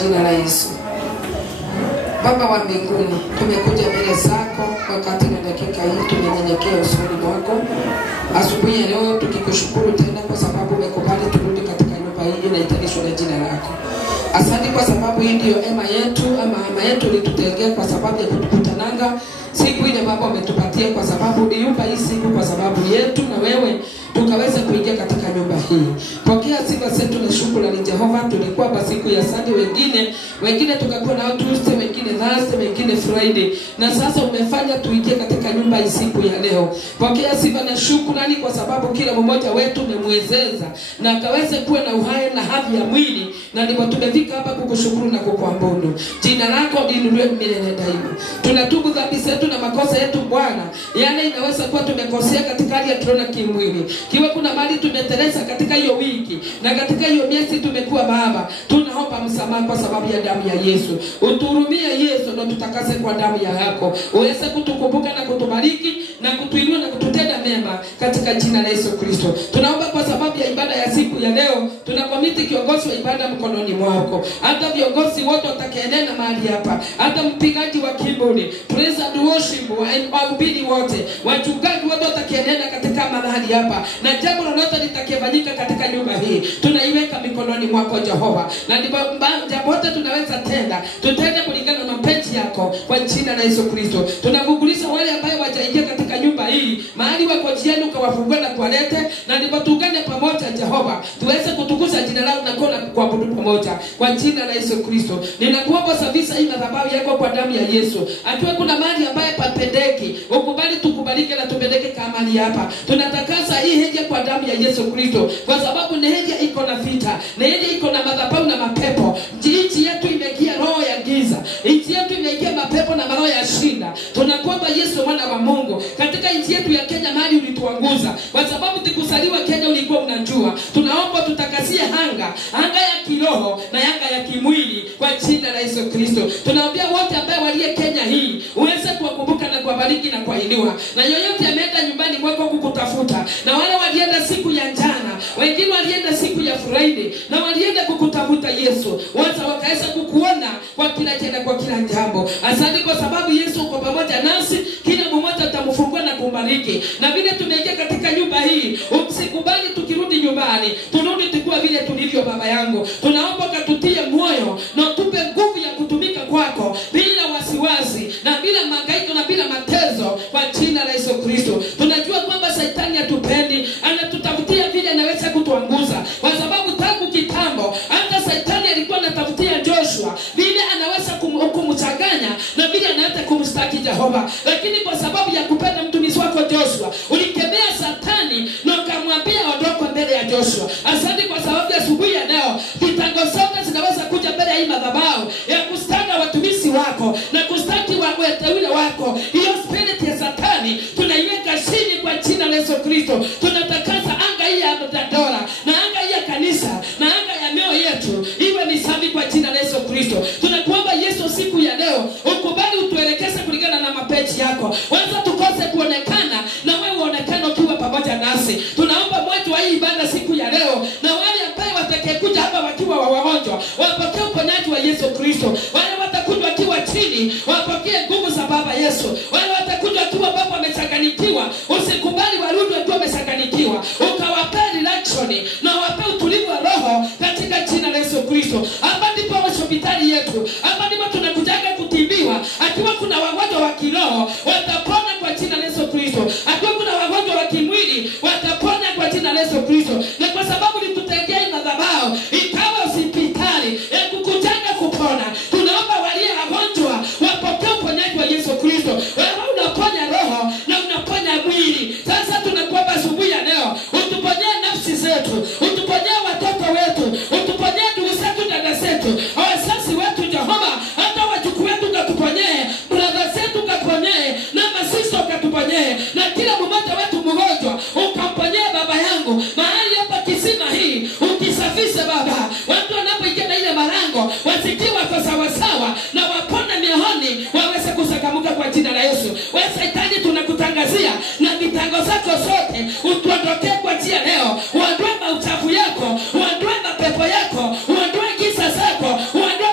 jina la Yesu. Baba wa mbinguni, tumekuja mbele zako wakati na dakika hii, tumenyenyekea usoni mwako asubuhi ya leo, tukikushukuru tena kwa sababu umekubali turudi katika nyumba hii na itanishwe na jina lako. Asante kwa sababu hii ndio hema yetu, ama hema yetu ulitutengea kwa sababu ya kutukutananga siku ile Baba umetupatia, kwa sababu uliumba hii siku kwa sababu yetu na wewe tukaweza kuingia katika nyumba hii. Pokea sifa zetu na shukrani Jehova. Tulikuwa basi siku ya Sunday, wengine tukakuwa na Tuesday, wengine Thursday, wengine Friday, na sasa umefanya tuingie katika nyumba hii siku ya leo. Pokea sifa na shukrani kwa sababu kila mmoja wetu umemwezesha na akaweze kuwa na uhai na afya ya mwili, na ndipo tumefika hapa kukushukuru na kukuabudu. Jina lako liinuliwe milele daima. Tunatubu dhambi zetu na makosa yetu Bwana, yale inaweza kuwa tumekosea katika hali ya kiroho na kimwili. Kiwa kuna mali tumeteleza katika hiyo wiki na katika hiyo miezi tumekuwa Baba, tunaomba msamaha kwa sababu ya damu ya Yesu. Utuhurumie Yesu, na tutakase kwa damu ya yako. Uweze kutukumbuka na kutubariki na kutuinua na kututenda mema katika jina la Yesu Kristo. Tunaomba kwa sababu ya ibada ya siku ya leo, tunakomiti kiongozi wa ibada mkononi mwako. Hata viongozi wote watakaenena mahali hapa, hata mpigaji wa keyboard, praise and worship, wahubiri wote, wachungaji wote watakaenena katika mahali hapa, na jambo lolote litakayofanyika katika nyumba hii tunaiweka mikononi mwako Jehova. Na jambo lote tunaweza tenda, tutende kulingana na mapenzi yako kwa jina la Yesu Kristo. Tunakugulisha wale ambao wajaingia katika nyumba hii, mahali wako jiani ukawafungue na kuwalete, na ndipo tuungane pamoja Jehova, tuweze kutukuza jina lako na kuabudu pamoja kwa jina la Yesu Kristo. Ninakuomba safisha hii madhabahu yako kwa damu ya Yesu. Akiwa kuna mahali ambaye papendeki, ukubali tukubalike na tupendeke kama mahali hapa. Tunatakasa hii heja kwa damu ya Yesu Kristo, kwa sababu ni heja iko na vita, ni heja iko na madhabahu na mapepo. Nchi yetu imeingia roho ya giza, nchi yetu imeingia mapepo na roho ya shinda. Tunakuomba Yesu mwana wa Mungu, katika nchi yetu ya Kenya mahali ulituanguza, kwa sababu tukuzaliwa Kenya ulikuwa unajua. Tunaomba tutakasie anga ya kiroho na anga ya kimwili kwa jina la Yesu Kristo. Tunaambia wote ambao walie Kenya hii, uweze kuwakumbuka na kuwabariki na kuwainua. Na yoyote ameenda nyumbani mwako kukutafuta, na wale walienda siku ya jana, wengine walienda siku ya Friday, na walienda kukutafuta Yesu, wote wakaweza kukuona kwa kila tena kwa kila jambo. Asante kwa sababu Yesu uko pamoja nasi, kila mmoja atamfungua na kumbariki. Na vile tumeingia katika nyumba hii, usikubali tukirudi nyumbani turudi tukiwa vile tulivyo Baba yangu. Tunaomba katutie moyo na tupe nguvu ya kutumika kwako bila wasiwasi na bila mahangaiko na bila matezo kwa jina la Yesu Kristo. Tunajua kwamba Shetani hatupendi, anatutafutia vile anaweza kutuanguza, kwa sababu tangu kitambo hata Shetani alikuwa anatafutia Joshua vile anaweza kumchanganya na vile anaweza kumstaki Jehova. Lakini kwa sababu ya kupenda mtumishi wako Joshua, ulikemea Shetani na ukamwambia ondoka mbele ya Joshua. Asante kwa sababu ya asubuhi ya leo vitango zote zinaweza kuja mbele ya hii madhabahu ya kustaka watumishi wako na kustaki wateule wako. Hiyo spirit ya Shetani tunaiweka chini kwa jina la Yesu Kristo. Tunatakasa anga hii ya Dandora na anga hii ya kanisa na anga ya mioyo yetu iwe ni safi kwa jina la Yesu Kristo. Tunakuomba Yesu siku ya leo ukubali utuelekeze kulingana na mapenzi yako. Wacha tukose kuonekana na wewe uonekane ukiwa pamoja nasi. Tunaomba mwanzo wa hii ibada siku ya leo, na wale ambao watakayekuja hapa wakiwa wagonjwa wapokee uponyaji wa Yesu Kristo. Wale watakuja wakiwa chini wapokee nguvu za Baba Yesu. Wale watakuja wakiwa Baba wamechanganyikiwa, usikubali warudi wakiwa wamechanganyikiwa, ukawape relaxation na wape utulivu wa roho katika jina la Yesu Kristo. Hapa ndipo hospitali yetu, hapa ndipo tunakujaga kutibiwa. Akiwa kuna wagonjwa wa kiroho watapona kwa jina la Yesu Kristo, akiwa kuna wagonjwa wa kimwili watapona kwa jina la Yesu Kristo. Na kwa sababu litutengea madhabahu ikawa hospitali ya kukujaga kupona, tunaomba walie wagonjwa wapokee uponyaji wa Yesu Kristo. Wewe unaponya roho na unaponya mwili. Sasa tunakuomba asubuhi ya leo utuponyee nafsi zetu, utuponyee watoto wetu, utuponyee ndugu zetu, dada zetu, wazazi wetu Jehova, hata wajukuu wetu ukatuponyee, brother zetu ukatuponyee, na masisi ukatuponyee, na kila mmoja wetu mgonjwa ukamponyee Baba yangu. Mahali hapa kisima hii ukisafisha Baba, watu wanapoingia na ile malango wasikie wako sawa sawa na wapone miohoni waweze kusakamuka kwa jina la Yesu. Wewe Shetani tunakutangazia na mitango zako zote utuondokee kwa jina leo. Uondoe mauchafu yako, uondoe mapepo yako, uondoe giza zako, uondoe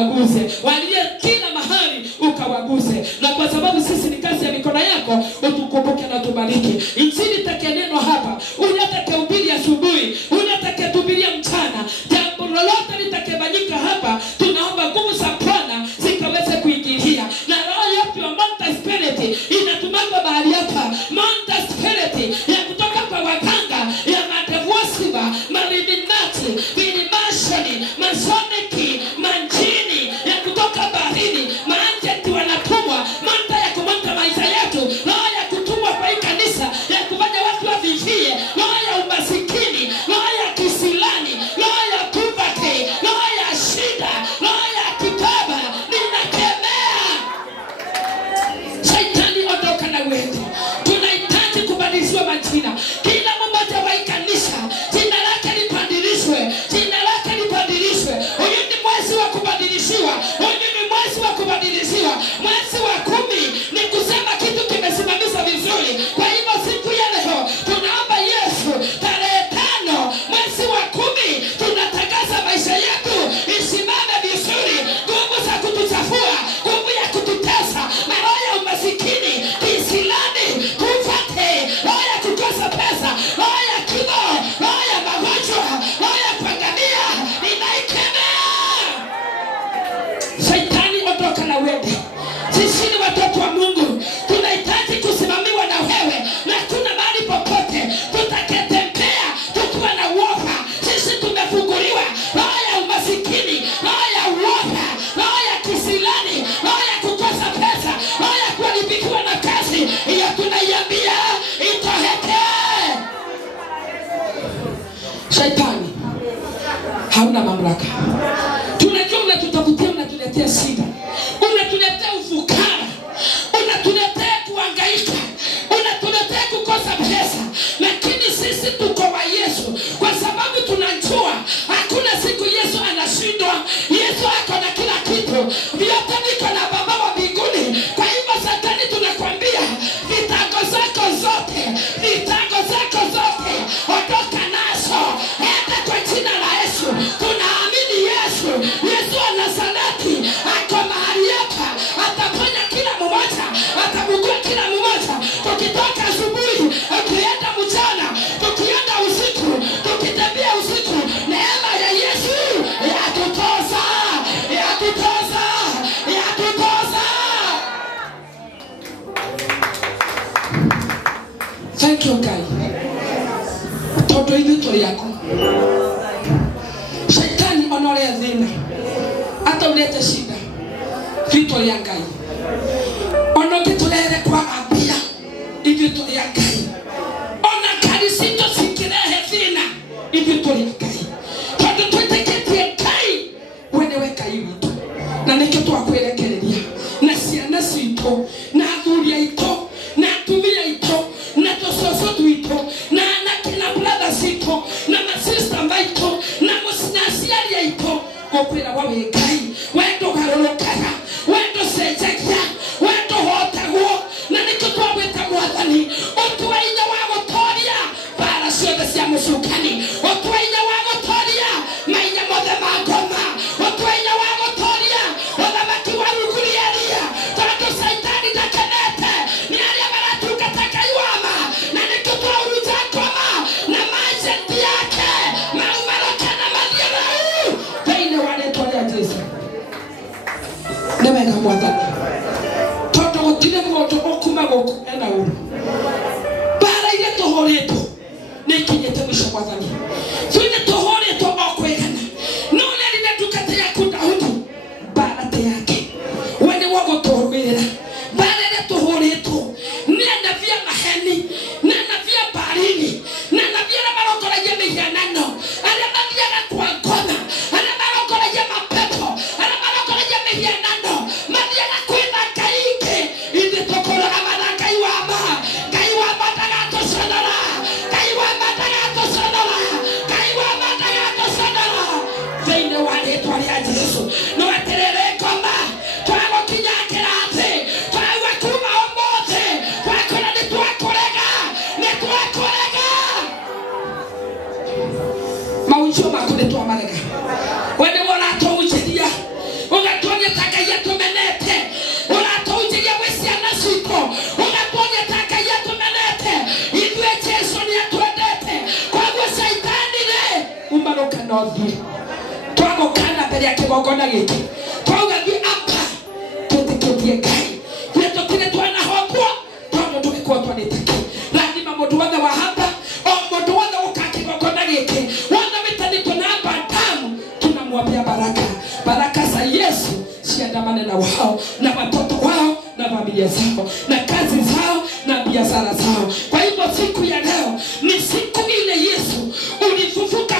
ukawaguze, waliye kila mahali ukawaguze. Na kwa sababu sisi ni kazi ya mikono yako, utukumbuke na tubariki. Injili itakenenwa hapa, unatakehubiri asubuhi, unatakehubiri mchana, jambo lolote litakebanyika hapa, tunaomba nguvu za Bwana zikaweze kuingilia. Na roho yote wa Monta Spirit inatumaka mahali hapa, Monta Spirit ya kutoka kwa waganga, ya madevosiva, maridinati, vinimashoni, masoniki, manjini, ya kutoka baharini, maanjeti wanatumwa, Monta ya kumonta maisha yetu, roho ya kutumwa kwa hii kanisa, ya kufanya watu wavivie, roho ya umasikini, roho ya kisilani, roho ya poverty, roho ya shida, roho ya kitaba, ninakemea. Shetani ondoka na wewe. Tunahitaji kubadilishwa majina. Kila mmoja wa hii kanisa, jina lake libadilishwe, jina lake libadilishwe. Huyu ni mwezi wa kubadilishiwa, huyu ni mwezi wa kubadilishiwa. Mwezi wa 10 ni kusema kitu kimesimamishwa vizuri. Kwa hivyo siku ya leo tunaomba Yesu, tarehe 5 mwezi wa 10 tunatangaza maisha yetu isimame vizuri. Nguvu za kutuchafua, nguvu ya kututesa, na roho ya umasikini, kisilani, kufate, roho ya kukosa pesa, roho ya kilo, roho ya magonjwa, roho ya kuangamia, ninaikemea. Shetani ondoka na wewe. Sisi ni watoto wa Mungu, tunahitaji kusimamiwa na wewe, na kuna mahali popote tutaketembea tukiwa na uoga. Sisi tumefunguliwa roho ya umasikini, roho ya uoga, roho ya kisilani, roho ya kukosa pesa, roho ya kuharibikiwa na kazi. Hiyo tunaiambia itoheke. Shetani hauna mamlaka. Tunajua unatutafutia, unatuletea shida, unatuletea ufukara, unatuletea kuhangaika, unatuletea kukosa pesa, lakini sisi tuko wa Yesu, kwa sababu tunajua hakuna siku Yesu anashindwa. Yesu ako na kila kitu, vyote viko na Baba wa mbinguni. Kwa hivyo Satani tunakwambia, vitango zako zote, vitango zako zote, ondoka nazo, enda kwa jina la Yesu. Tunaamini Yesu, Yesu wa Nazareti ako mahali hapa, ataponya kila mmoja, atabugua kila mmoja. Tukitoka asubuhi, tukienda mchana, tukienda usiku, tukitembea usiku, neema ya Yesu yatutoza, yatutoza, yatutoza. Thank you guys. Toto hivi tori yako. Shetani onolea dhina, hata ulete shida, vitu ya Ngai. Onoke tulele kwa abia, vitu ya Ngai. Ona karisito sikirehe dhina, vitu ya Ngai. Toto tuiteketi ya Ngai, weneweka hivitu. Na neketu wa kuelekerelia, na siana sito, na adhuria ito, na atumia ito, na tososotu ito, na anakina brother sito, na masista mbaito, na musinasiaria ito. Kokwela wawe Ngai, wendo garolokara, wendo sejekia, wendo hotaguo, na nikutu waweta mwathani. Otuwainya wagotoria, para siote siya musukani. Otuwainya wagotoria, mainya mothe magoma. Otuwainya wagotoria, odhamaki waruguriaria. Tondo Saitani takenete, ni aria maratuka takaiwama, na nikutu wauruja ngoma, na majenti yake, maumaroka na madhirau. Veine wanetoria Jesu. Newega mwathani. Tondo gutire mundu okuma guku ena uru. Bara ile tohoretwo nikinyete mwisho mwathani. Twine tohoretwo okwegana. No neri ndukate yaku Daudi. Bara te yake. Wene wogo tohumira. Bara ile tohoretwo ni anavia maheni, na anavia barini, na anavia na marokoraje mihianano. Anavia na kwa ngoma, ana marokoraje mapepo, ana marokoraje mihianano. Madia na kwenda kaike, ili tokora na maraka iwama. Kaiwama tagato sonora, kaiwama tagato sonora, kaiwama othi twago kana mbere ya kigongona giki twauga thi apa tutiketie Ngai yetu kile twanahokwo twago tukikwo twanitaki lazima mtu wothe wa hapa o mtu wothe ukakigongona giki wothe mitanito na damu tunamwambia baraka za Yesu siandamane na wao na watoto wao na familia zao na kazi zao na biashara zao. Kwa hivyo siku ya leo ni siku ile Yesu ulifufuka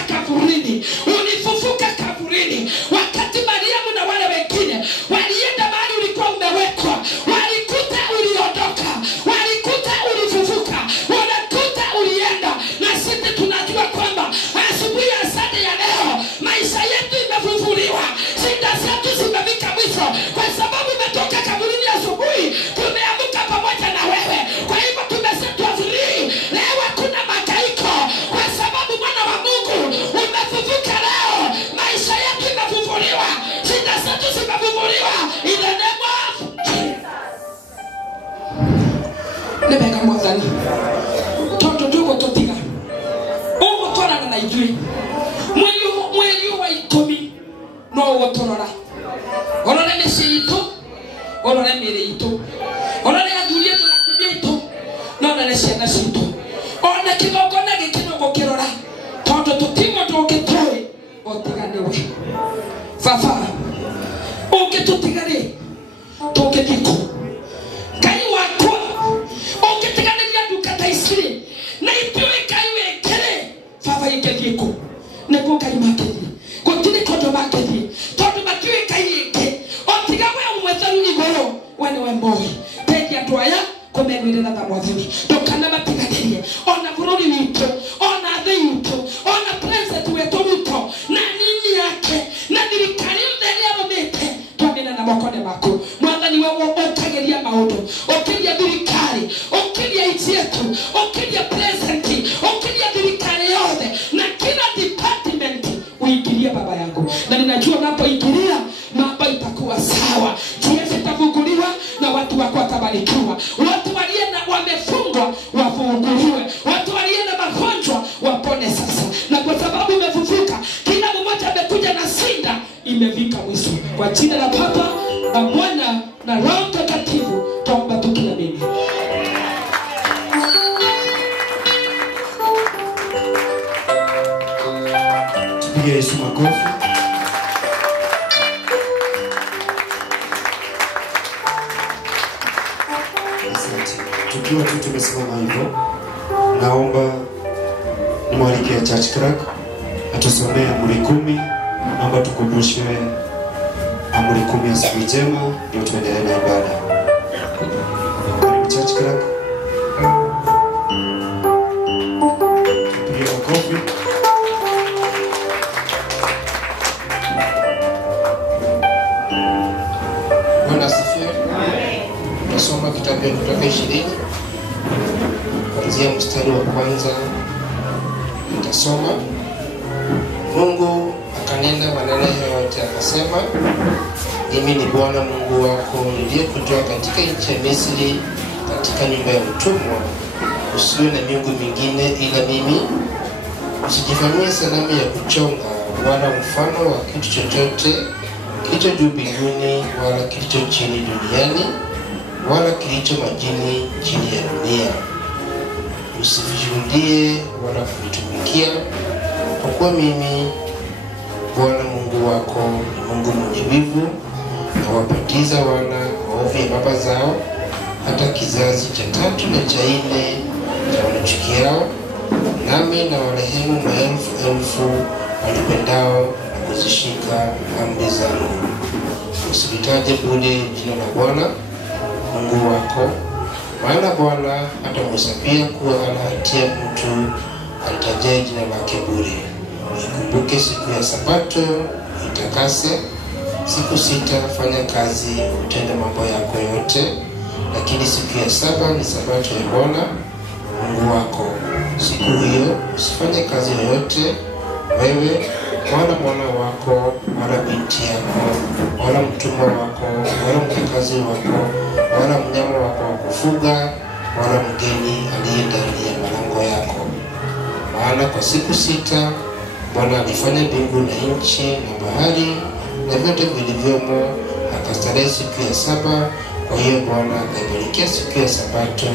kaburini, wakati Mariamu na wale wengine walienda mahali ulikuwa umewekwa, walikuta uliondoka, walikuta ulifufuka, walikuta ulienda. Na sisi tunajua kwamba asubuhi ya Sunday ya leo maisha yetu imefufuliwa, shida zetu zimefika mwisho, kwa sababu umetoka kaburini asubuhi, tumeamka pamoja na wewe. Kwa hivyo tumesetwa free. Leo hakuna makaiko, kwa sababu mwana wa Mungu umefufuka leo. Maisha yetu imefufuliwa, shida zetu zimefufuliwa. In the name of Jesus. Nebeka mwazani toto tuko totiga ugo twarana na ijui mweli wa itomi no ugo torora orore misi ito orore mere ito orore adulie tunatumia ito no orore ciana cito ona kigongona gikino gukirora tondu tutimo tugitoi otiganiwe baba ungitutigari tugithiko Ngai wakwa ungitiganiria ndukata iciri na ithuĩ Ngai wekere baba ingithiko nĩguo Ngai makithie gũtirĩ tondũ makithie tondũ matiũĩ Ngai ingĩ otiga we mwetheru igũrũ we nĩwe moĩ teithia andũ aya kũmenyerera na mwathani ndũkana matiganĩrie ona bũrũri witũ ona thĩ itũ ona president witũ Ruto na nini yake na thirikari yothe ĩrĩa arũmĩte twamĩna na moko-inĩ maku mwathani we ũkagĩria maũndũ ũkĩria thirikari ũkĩria nchi yetu ũkĩria president ũkĩria thirikari yothe na kila department uingilie baba yangu na ninajua unapoingilia mambo itakuwa sawa njia zitafunguliwa na watu wako watabarikiwa watu walio na wamefungwa wafunguliwe watu walio na magonjwa wapone sasa na kwa sababu umefufuka kila mmoja amekuja na sinda imefika mwisho kwa jina la Baba na Mwana na Roho Mtakatifu tuomba tukiamini. Tupige Yesu makofi. Asante. Tukiwa tu tumesimama hivyo, naomba nimwalike Church Clerk atusomee amri 10. Naomba tukumbushwe amri 10 ya siku njema ndio tuendelee na ibada. Karibu Church Clerk. Tupige makofi. Bwana asifiwe. Tunasoma kitabu cha Kutoka 20 kuanzia mstari wa kwanza. Nitasoma. Mungu akanena maneno yote akasema, mimi ni Bwana Mungu wako niliyekutoa katika nchi ya Misri, katika nyumba ya utumwa. Usiwe na miungu mingine ila mimi. Usijifanyie sanamu ya kuchonga wala mfano wa kitu chochote kilicho juu mbinguni wala kilicho chini duniani wala kilicho majini chini ya dunia. Usivishuhudie wala kuvitumikia, kwa kuwa mimi Bwana Mungu wako ni Mungu mwenye wivu, na wapatiza wana maovu ya baba zao hata kizazi cha 3 na cha 4 cha wanichukiao, nami na warehemu maelfu walipendao na kuzishika amri zangu. Usilitaje bure jina la Bwana Mungu wako, maana Bwana hatamhesabia kuwa ana hatia mtu alitajaye jina lake bure. Ikumbuke siku ya Sabato, itakase. Siku 6 fanya kazi, utende mambo yako yote, lakini siku ya 7 ni Sabato ya Bwana Mungu wako. Siku hiyo usifanye kazi yoyote, wewe wala mwana wako wala binti yako wala mtumwa wako wala mjakazi wako wala mnyama wako wa kufuga wala mgeni aliye ndani ya malango yako. Maana kwa siku 6 Bwana alifanya mbingu na nchi na bahari na vyote vilivyomo, akastarehe siku ya saba. Kwa hiyo Bwana akaibarikia siku ya Sabato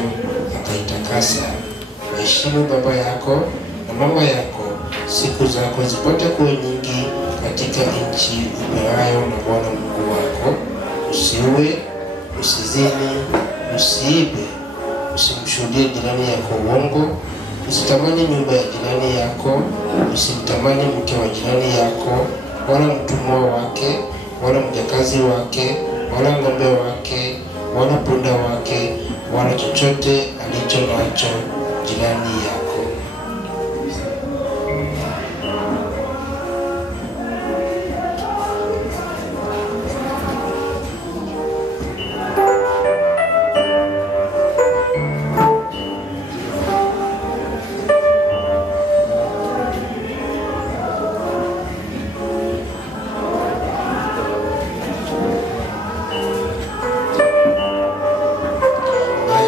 akaitakasa. Waheshimu baba yako na mama yako, siku zako zipate kuwa nyingi katika nchi upewayo na Bwana Mungu wako. Usiue, usizini, usiibe, usimshuhudie jirani yako uongo, usitamani nyumba ya jirani yako, usimtamani mke wa jirani yako, wala mtumwa wake, wala mjakazi wake, wala ng'ombe wake, wala punda wake, wala chochote alicho nacho jirani yako.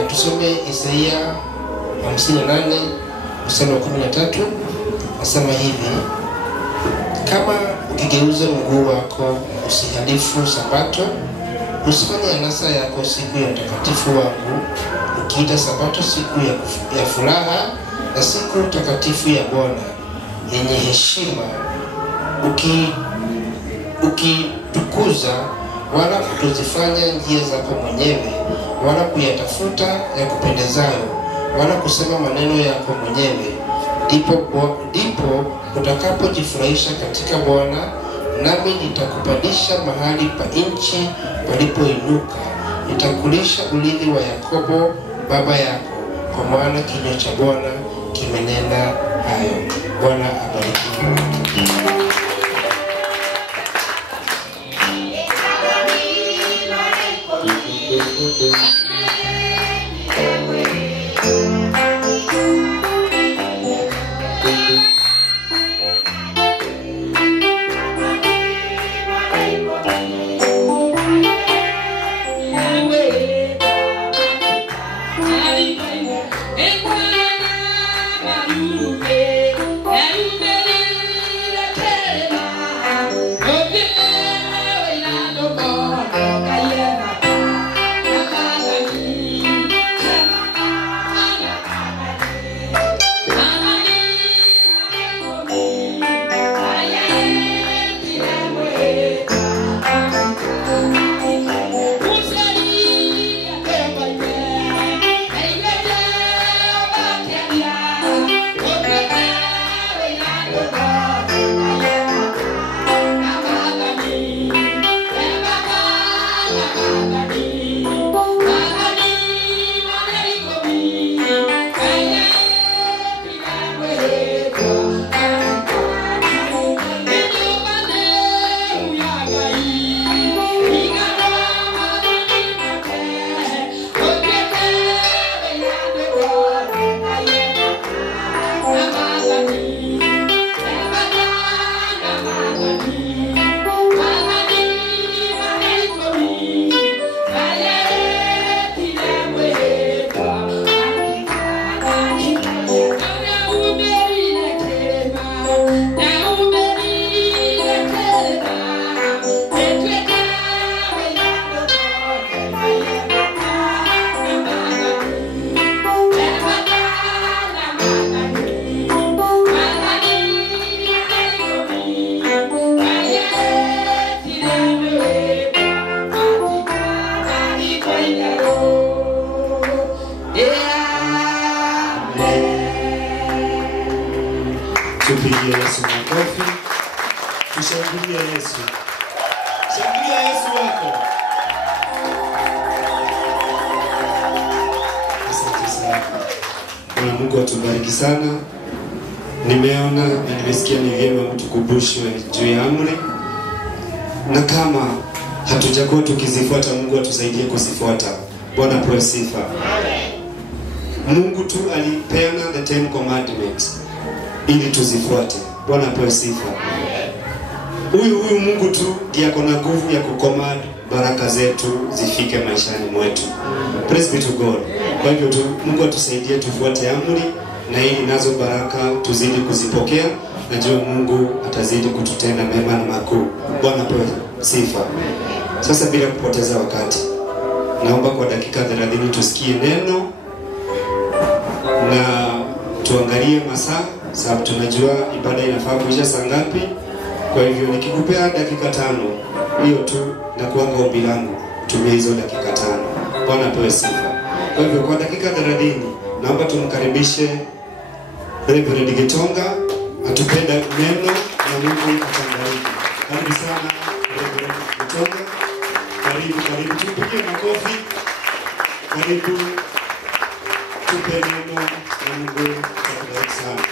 Tusome Isaia 58 mstari wa 13. Nasema hivi: kama ukigeuza mguu wako usihalifu Sabato, usifanye anasa yako siku ya utakatifu wangu, ukiita Sabato siku ya furaha na siku takatifu ya Bwana yenye heshima, ukitukuza wala kutozifanya njia zako mwenyewe, wala kuyatafuta ya kupendezayo, wala kusema maneno yako mwenyewe, ndipo utakapojifurahisha katika Bwana, nami nitakupandisha mahali pa nchi palipoinuka, nitakulisha urithi wa Yakobo baba yako, kwa maana kinywa cha Bwana kimenena hayo. Bwana abariki. Tupigie Yesu makofi. Tushangilie Yesu. Shangilia Yesu wako. Asante sana. Bwana Mungu atubariki sana. Nimeona na nimesikia ni vyema tukumbushwe juu ya amri. Na kama hatujakuwa tukizifuata, Mungu atusaidie kuzifuata. Bwana apewe sifa. Mungu tu alipeana the 10 commandments ili tuzifuate. Bwana apewe sifa. Huyu Mungu tu ndiye ako na nguvu ya kucommand baraka zetu zifike maishani mwetu. Praise be to God. Kwa hivyo tu Mungu atusaidie tufuate amri, na ili nazo baraka tuzidi kuzipokea najua Mungu atazidi kututenda mema na makuu. Bwana apewe sifa. Sasa bila kupoteza wakati, naomba kwa dakika 30 tusikie neno na tuangalie masaa, sababu tunajua ibada inafaa kuisha saa ngapi. Kwa hivyo nikikupea dakika 5 hiyo tu na kuanga ombi langu, tumia hizo dakika 5. Bwana apewe sifa. Kwa hivyo kwa dakika 30 naomba tumkaribishe Reverend Gitonga atupenda neno na Mungu atabariki. Karibu sana Reverend Gitonga. Karibu tupigie makofi. Karibu tupe neno na Mungu atabariki sana.